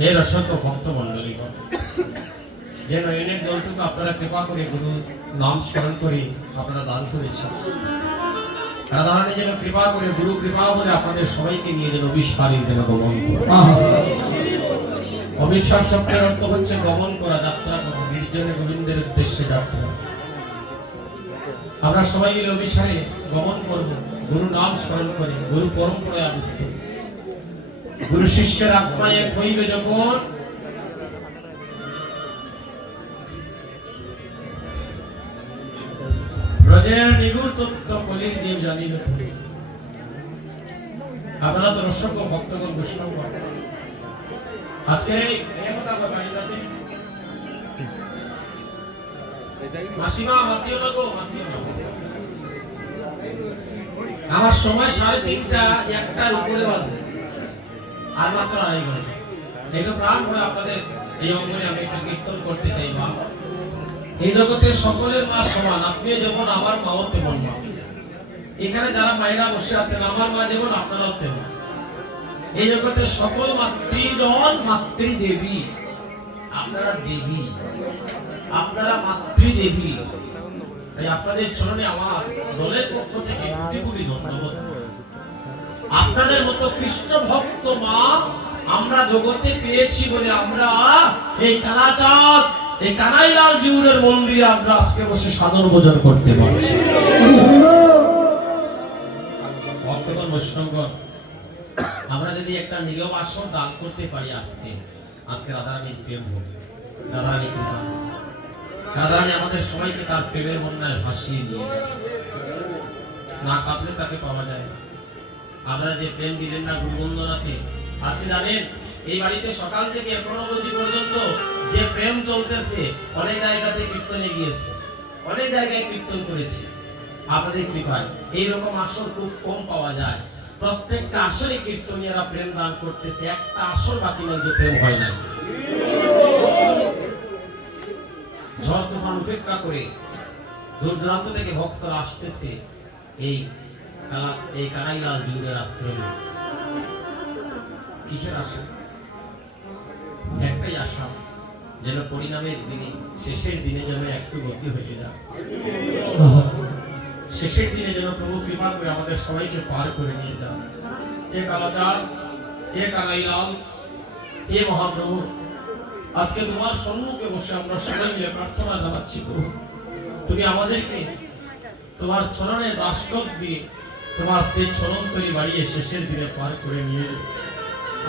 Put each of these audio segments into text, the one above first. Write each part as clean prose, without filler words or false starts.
হে অসংখ্য ভক্ত মন্ডলী, যেন এনের জলটুকু আপনারা কৃপা করে গুরু নাম স্মরণ করে আপনারা দান করেছেন। রাধারানী যেন কৃপা করে, গুরু কৃপা বলে আপনাদের সবাইকে নিয়ে যেন অবিস্বারী যেন গমন করে। অবিশ্বাস শব্দের অর্থ হচ্ছে গমন করা, যাত্রা করা, নির্জনে গোবিন্দের উদ্দেশ্যে যাত্রা। আমরা সবাই মিলে অবিসারে গমন করব, গুরু নাম স্মরণ করে, গুরু পরম্পরায় আবিষ্ট। গুরু শিষ্যের আত্মা এক হইবে যখন, ব্রজের নিগুড় তত্ত্ব কলির জীব জানিবে। আপনারা তো অসংখ্য ভক্তগণ বৈষ্ণব, আজকের এই কথা বাড়িতে মাসিমা মাতিও না গো, মাতিও না। আমার সময় 3:30, 1টার উপরে বাজে, আর মাত্র আড়াই ঘন্টা। একটু প্রাণ ভরে আপনাদের এই অঙ্গনে আমি একটু কীর্তন করতে চাই। মা, এই জগতের সকলের মা সমান, আপনি যেমন আমার মাও তেমন মা। এখানে যারা মায়েরা বসে আছেন, আমার মা যেমন আপনারাও তেমন। এই জগতের সকল মাতৃগণ মাতৃদেবী, আপনারা দেবী, আপনারা মাতৃদেবী। তাই আপনাদের চরণে আমার দলের পক্ষ থেকে কোটি কোটি ধন্যবাদ। আপনাদের মতো কৃষ্ণ ভক্ত মা আমরা জগতে পেয়েছি বলে আমরা এই কালাচাঁদ, এই কানাইলাল জিউরের মন্দিরে আমরা আজকে বসে সাধন ভোজন করতে পারছি। ভক্তগণ, বৈষ্ণবগণ, আমরা যদি একটা নিয়ম আসন দান করতে পারি আজকে, আজকে রাধারানীর প্রেম হবে, রাধারানী কৃপা, রাধারানী আমাদের সবাইকে তার প্রেমের বন্যায় ভাসিয়ে নিয়ে যাবে। না কাঁদলে তাকে পাওয়া যায় না। আপনারা যে প্রেম দিলেন না গুরুবন্দনাতে, আজকে জানেন এই বাড়িতে সকাল থেকে এখনো পর্যন্ত যে প্রেম চলতেছে, অনেক জায়গাতে কীর্তনে গিয়েছে, অনেক জায়গায় কীর্তন করেছি। আপনাদের কৃপায় এইরকম আসর খুব কম পাওয়া যায়। প্রত্যেকটা আসরে কীর্তনীয়রা প্রেম দান করতেছে, একটা আসর বাকি নয় যে প্রেম হয় না। ঝড় তুফান উপেক্ষা করে দূর দূরান্ত থেকে ভক্তরা আসতেছে এই কানাইলাল জিউরের আশ্রমে। কিসের আশা? একটাই আশা, যেন পরিণামের দিনে, শেষের দিনে যেন একটু গতি হয়ে যায়। শেষের দিনে যেন প্রভু কৃপা করে আমাদের সবাইকে পার করে নিয়ে যান। এ কালাচাঁদ, এ কানাইলাল, এ মহাপ্রভু, আজকে তোমার সম্মুখে বসে আমরা সবাই মিলে প্রার্থনা জানাচ্ছি, প্রভু তুমি আমাদেরকে তোমার চরণে দাসত্ব দিয়ে তোমার সেই চরণ তরি বাড়িয়ে শেষের দিনে পার করে নিয়ে যাবে।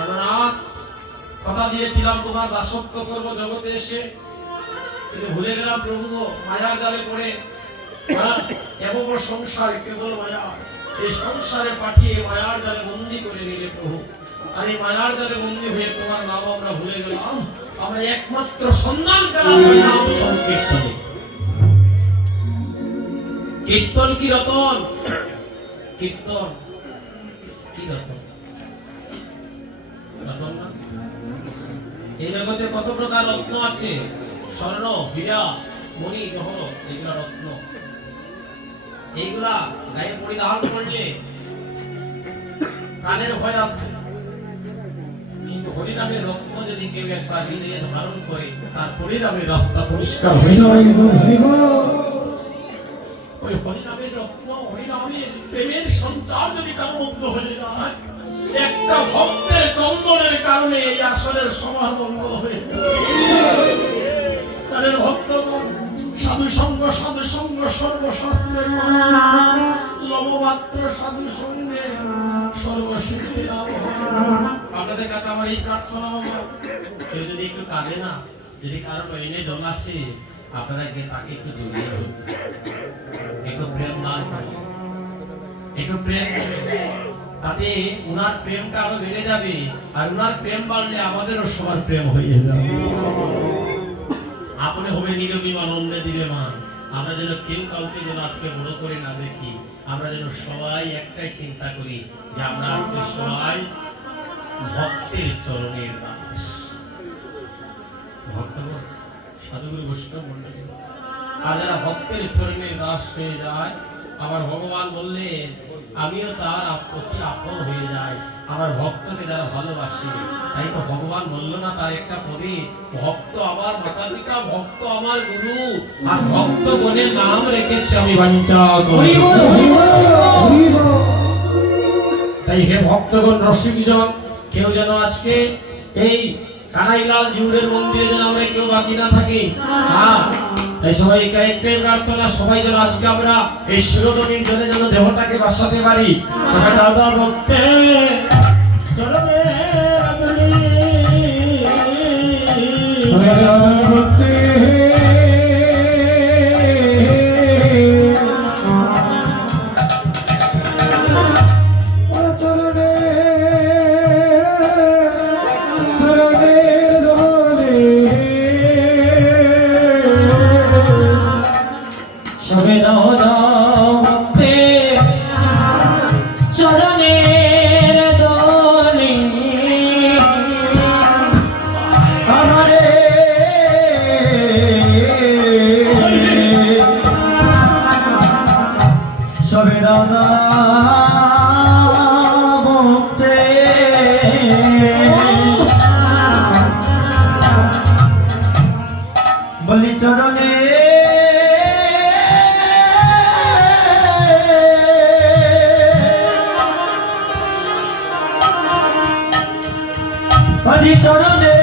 আমরা কথা দিয়েছিলাম তোমার দাসত্ব করবো জগতে এসে, কিন্তু ভুলে গেলাম প্রভু, মায়ার জালে পড়ে এমন সংসার কেবল মায়া, এই সংসারে পাঠিয়ে মায়ার জালে বন্দী করে নিলে প্রভু। আর এই মায়ার জালে বন্দী হয়ে তোমার নাম আমরা ভুলে গেলাম। আমরা একমাত্র সন্ধান পেলাম নাম সংকীর্তনে। কীর্তন কি রতন? কীর্তন কি রতন? রতন না? এই জগতে কত প্রকার রত্ন আছে, স্বর্ণ, হীরা, মণি, জহর, এগুলা রত্ন। এইগুলা গায়ে পরিধান করলে প্রাণের ভয় আছে, কিন্তু হরিনামের রত্ন যদি কেউ একবার হৃদয়ে ধারণ করে, তার পরিণামের রাস্তা পরিষ্কার হয়ে যায়। ওই হরিনামের রত্ন, হরিনামের প্রেমের সঞ্চার যদি কারো মুগ্ধ হয়ে যায়, একটা ভক্তের ক্রন্দনের কারণে এই আসনের সবার মঙ্গল হয়ে তাদের ভক্তগণ সাধু সঙ্গ সর্বশাস্ত্রের লবমাত্র সাধু সঙ্গে সর্বসিদ্ধি লাভ হয়। আপনাদের কাছে আমার এই প্রার্থনা, কেউ যদি একটু কাঁদে না, যদি কারো এনে জল আসে, আপনারা গিয়ে তাকে একটু জড়িয়ে ধরুন, একটু প্রেম দান করুন, একটু প্রেম, তাতে উনার প্রেমটা আরো বেড়ে যাবে। আর উনার প্রেম বাড়লে আমাদেরও সবার প্রেম হয়ে যাবে। আপনি হবে নিরবিমান, অন্যে দিবে মান। আমরা যেন কেউ কাউকে যেন আজকে বড় করে না দেখি, আমরা যেন সবাই একটাই চিন্তা করি যে আমরা আজকে সবাই ভক্তের চরণের দাস। ভক্তগণ, সাধুগুরু বৈষ্ণব মন্ডলী, আর যারা ভক্তের চরণের দাস হয়ে যায়, আমার ভগবান বললেন আমিও তার প্রতি আপন হয়ে যাই। আমার ভক্তকে যারা ভালোবাসে, তাই তো ভগবান বললো না তার একটা পদে, ভক্ত আমার মাতা পিতা, ভক্ত আমার গুরু, আর ভক্ত গণের নাম রেখেছে আমি বাঞ্ছা করি। তাই হে ভক্তগণ রসিকজন, কেউ যেন আজকে এই কানাইলাল জিউরের মন্দিরে যেন আমরা কেউ বাকি না থাকি। হ্যাঁ, এই সবাই একটাই প্রার্থনা, সবাই যেন আজকে আমরা এই শিরোধনির জন্য যেন দেহটাকে বাসাতে পারি। সবাই দাদা ভক্তে চরণে রাধুনি ভক্তে বলি চরণে আজি চরণে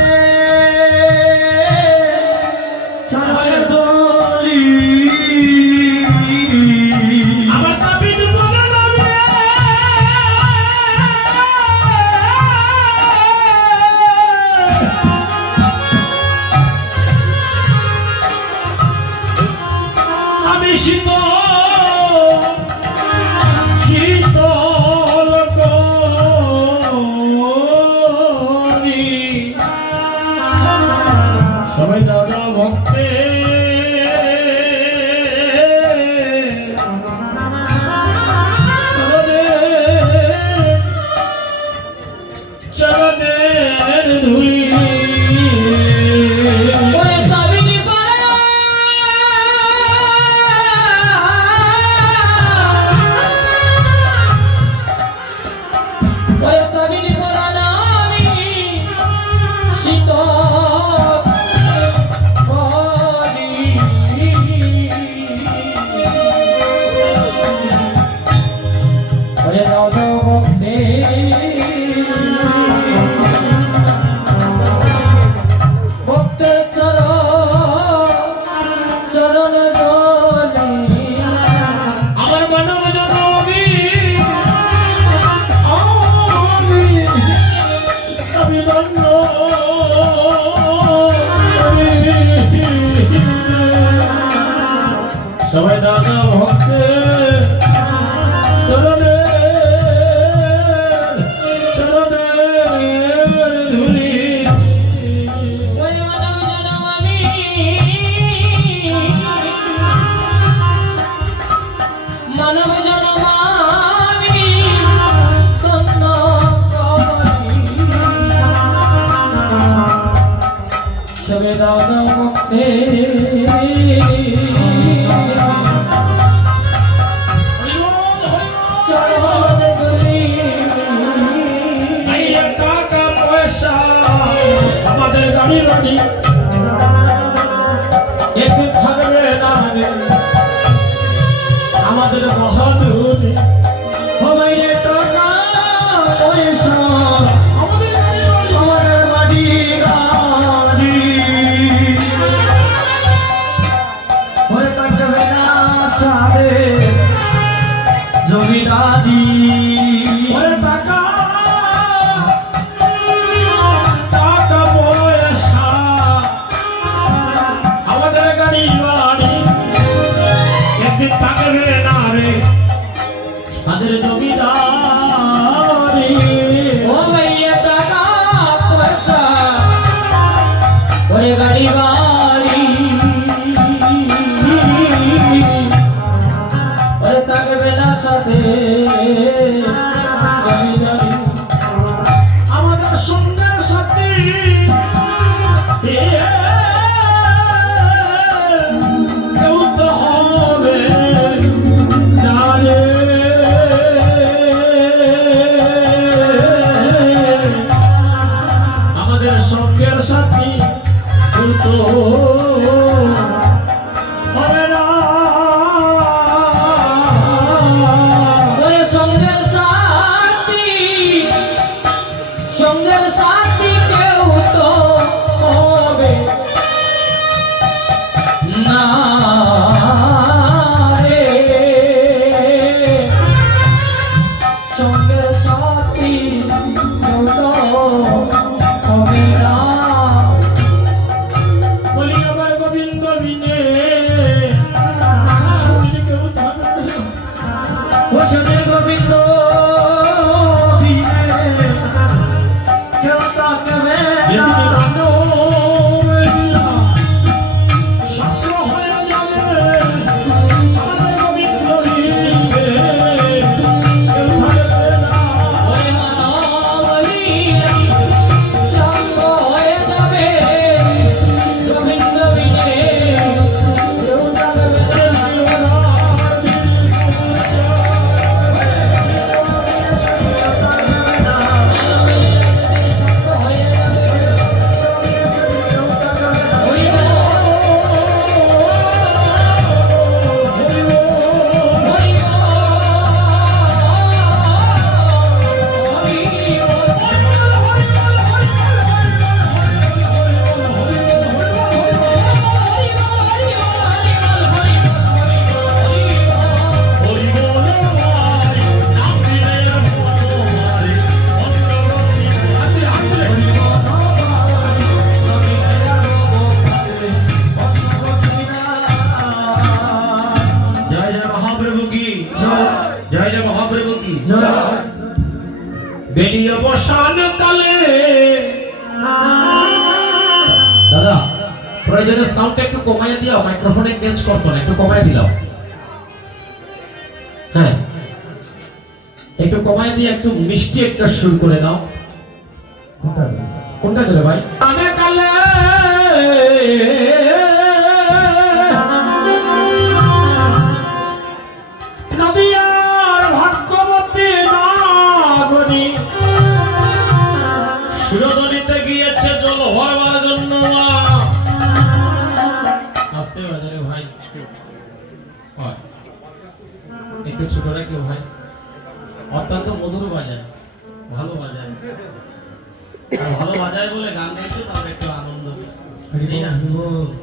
চরণে দলি আমার পাপি দুঃখে নামে আমি শীতল করি সবাই দাদা ভক্তে চরণের ধুলি সবাই দাদা ভক্তে চরণে চরণের ধুলি মানব জনমানি তন্ন সবে দাদা ভক্তে আমাদের গাড়ি বাড়ি একটু থাকবে না আমাদের বাহাদুরি হবাইরে টাকা পয়সা আমাদের গাড়ি বাড়ি আমাদের বাড়ি গাড়ি হয়ে থাকবে না সাথে জমিদারি ওরে টাকা টাকা পয়সা আমাদের গাড়ি বাড়ি একদিন থাকবে না রে তাদের জমিদারি ও ভাইয়া টাকা পয়সা ওরে গাড়ি বাড়ি ওরে থাকবে না সাথে জমিদারি আমাদের সঙ্গের সাথে কেউ তো হবে না রে সঙ্গের সাথী হবে না বলি আমার গোবিন্দ বিনে সুধীর কেউ থাকবে না। ও সুধীর গোবিন্দ বিনে কেউ থাকবে না। বেলি অবসান কালে দাদা প্রয়োজনে সাউন্ডটা একটু কমায় দিও, মাইক্রোফোনে কেঞ্জ করতো না, একটু কমায় দিলাম। হ্যাঁ একটু কমায় দিয়ে একটু মিষ্টি একটা সুর করে দাও। কোনটা করে ভাই? কানে কালে নদিয়ার ভাগ্যবতী নাগরী সুরদলিতে গিয়েছে জল ভরবার জন্য। আসতে বাজারে ভাই হয়। একটু ছোট রাখি ভাই, অত্যন্ত মধুর বাজায়, ভালো বাজায়। আর ভালো বাজায় বলে গান গাইতে তাহলে একটু আনন্দ। এই না?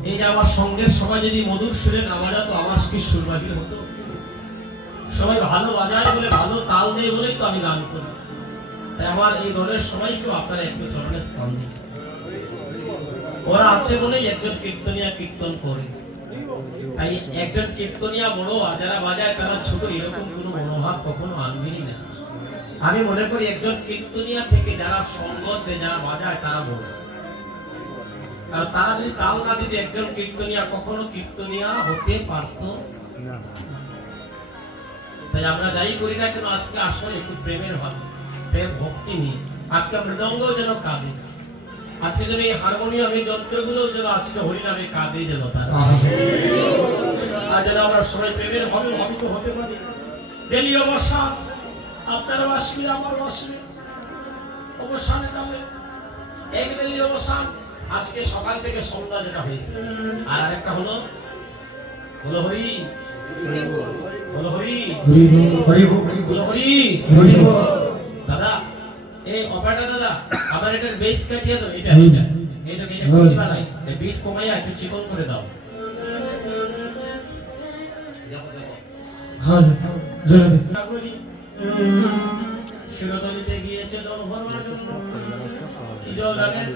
এই যে আমার সঙ্গের সবাই যদি মধুর সুরে না বাজাতো আমার কি সুরবাহির হতো? সবাই ভালো বাজায় বলে, ভালো তাল দেয় বলেই তো আমি গান করি। তাই আমার এই দলের সবাইকেও আপনারা একটু চরণে স্থান দিন। ওরা আছে বলেই একজন কীর্তনিয়া কীর্তন করে। তাই একজন কীর্তনিয়া বড় আর যারা বাজায় তারা ছোট, এরকম কোনো মনোভাব কখনো আনবেনই না। আমি মনে করি একজন কীর্তনিয়া থেকে যারা সঙ্গত দেয়, যারা বাজায় তারা বড়। কারণ তারা যদি তাল না দিতে একজন কীর্তনিয়া কখনো কীর্তনিয়া হতে পারতো না। তাই আমরা যাই করি না কেন আজকে আসলে একটু প্রেমের ভাব, প্রেম ভক্তি নিয়ে আজকে মৃদঙ্গ যেন কাঁদে, আজকে যেন এই হারমোনিয়াম এই যন্ত্রগুলো যেন আজকে হরিনামে কাঁদে যেন তারা। আর যেন আমরা সবাই প্রেমের ভাবে ভাবিত হতে পারি। বেলি অবসান, আপনার বাসবে আমার বাসবে, অবসানে যাবে এক বেলি অবসান। আজকে সকাল থেকে সন্ধ্যা যেটা হয়েছে, আর আরেকটা হলো হলো হরি, হলো হরি, হলো হরি। দাদা এই অপারেটর দাদা, আবার এটার বেস কাটিয়ে দাও। এটা এটা এটা এটা কোন বালাই, এই বিট কমাইয়া একটু চিকন করে দাও। দেখো দেখো হ্যাঁ জয় শিরোদলিতে গিয়েছে জল ভরবার জন্য। কি জল জানেন?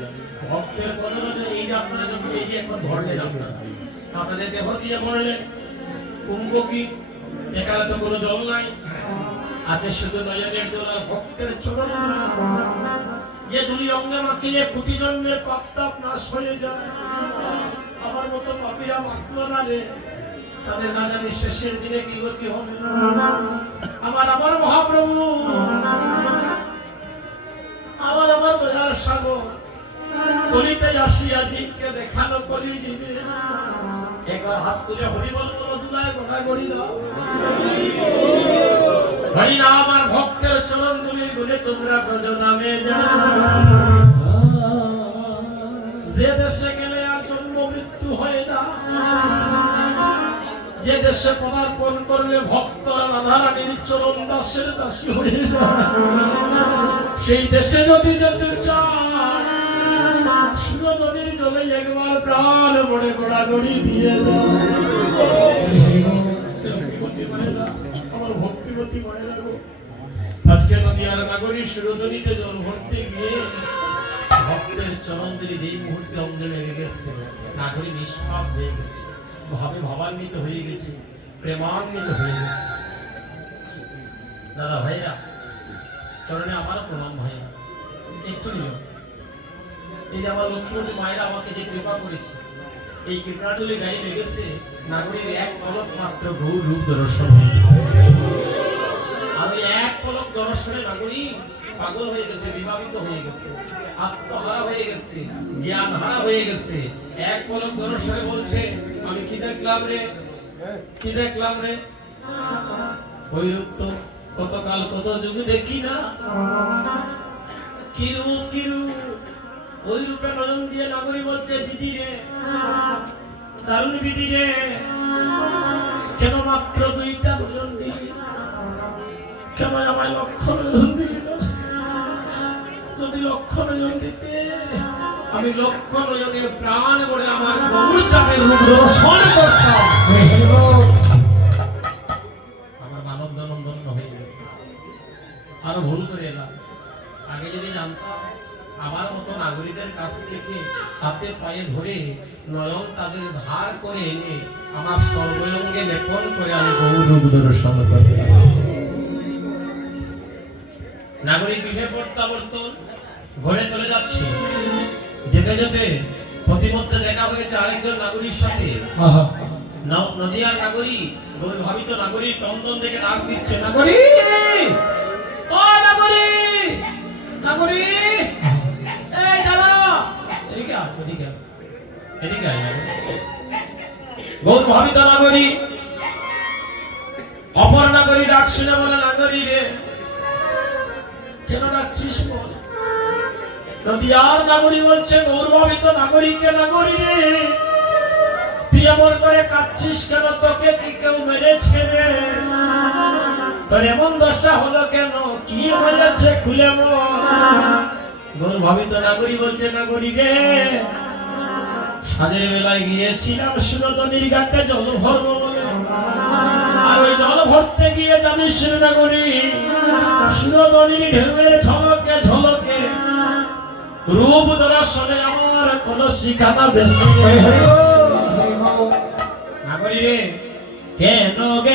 ভক্তের পদরজে। এই যে আপনারা যখন এই যে এখন ধরলেন, আপনাদের দেহ দিয়ে ভরলেন কুম্ভ কি? এখানে তো কোনো জল নাই, আছে শুধু নয়নের জল আর ভক্তের চরণ ধুলি। যে ধুলি অঙ্গে মাখিলে কোটি জন্মের পাপ তাপ নাশ হয়ে যায়। আমার মতো পাপীরা মাখলো না রে, তাদের না জানি শেষের দিনে কি গতি হবে। আমার মহাপ্রভু, আমার দয়ার সাগর কলিতে আসিয়া জীবকে দেখানো কলি জীবে। একবার হাত তুলে হরি বল বলো, দুলায় গোটা গড়ি দাও। হরি না আমার ভক্তের চরণ ধুলির গুণে তোমরা ব্রজ নামে যাও। যে দেশে গেলে আর জন্ম মৃত্যু হয় না, যে দেশে পদার্পণ করলে ভক্তরা রাধারানীর চরণ দাসের দাসী হয়ে যায়, সেই দেশে যদি যেতে চায় সুরজনীর জলে একবার প্রাণ বড়ে গোড়াগড়ি দিয়ে দাও। আমার ভক্তিবতী মায়েরা গো, আজকে উঠে নদিয়ার নাগরী সুরধনীতে জল ভরতে গিয়ে ভক্তের চরণ ধরে যেই মুহূর্তে অঙ্গে লেগে গেছে, নাগরী নিষ্পাপ হয়ে গেছে, ভাবে ভাবান্বিত হয়ে গেছে, প্রেমান্বিত হয়ে গেছে। দাদা ভাইরা, চরণে আমারও প্রণাম ভাই, একটু নিল। এই যে আমার লক্ষ্মীবতী মায়েরা আমাকে যে কৃপা করেছে, এই কৃপাটুলি গায়ে লেগেছে, নাগরীর এক পলক মাত্র গৌর রূপ দর্শন হয়ে গেছে। আর ওই এক পলক দর্শনে নাগরী পাগল হয়ে গেছে, বিভাবিত হয়ে গেছে, আত্মহারা হয়ে গেছে, জ্ঞান হারা হয়ে গেছে। এক পলক দর্শনে বলছে, আমি কি দেখলাম রে, কি দেখলাম রে? ওই রূপ তো কতকাল কত যুগে দেখি না। কি রূপ, কি রূপ! ওই রূপে নয়ন দিয়ে নাগরী বলছে, দিদি রে, দারুণ বিধি রে, কেন মাত্র দুইটা নয়ন দিলি? কেন আমায় লক্ষ নয়ন দিলি না? যদি লক্ষ নয়ন দিতে, আমি লক্ষ নয়নের প্রাণ ভরে আমার গৌর চাঁদের রূপ দর্শন করতাম। আমার মানব জনম ধন্য হয়ে গেল। আরো ভুল করে এলাম। আগে যদি জানতাম, আমার মতো নাগরিকদের কাছ থেকে হাতে পায়ে ধরে নয়ন তাদের ধার করে এনে আমার সর্বঙ্গে লেপন করে আমি গৌর রূপ দর্শন করতাম। নাগরিক গৃহে প্রত্যাবর্তন, ঘরে চলে যাচ্ছে। যেতে যেতে প্রতিমধ্যে দেখা হয়েছে আরেকজন নাগরিক সাথে। নদিয়ার নাগরী, গৌরভাবিত নাগরী টন্দন থেকে ডাক দিচ্ছে, নাগরী, ও নাগরী, নাগরী, এই দাঁড়া, এদিকে আয়, এদিকে আয়, এদিকে আয়। গৌরভাবিত নাগরী অপর নাগরী ডাক শুনে বলে, নাগরী রে, কেন ডাকছিস বল? নদিয়ার নাগরী বলছে, গৌরভাবিত নাগরীকে, নাগরী রে, তুই এমন করে কাঁদছিস কেন? তোকে কি কেউ মেরেছে রে? তোর এমন দশা হলো কেন? কি হয়েছে খুলে বল। গৌরভাবিত নাগরী বলছে, নাগরী রে, সাজের বেলায় গিয়েছিলাম সুরধনীর ঘাটে জল ভরবো বলে, আর ওই জল ভরতে গিয়ে জানিস নাগরী, সুরধনীর ঢেউয়ের ঝলকে ঝলকে রূপ দর্শনে আমার কলসি কানা বেশি। নাগরী রে, কেন গে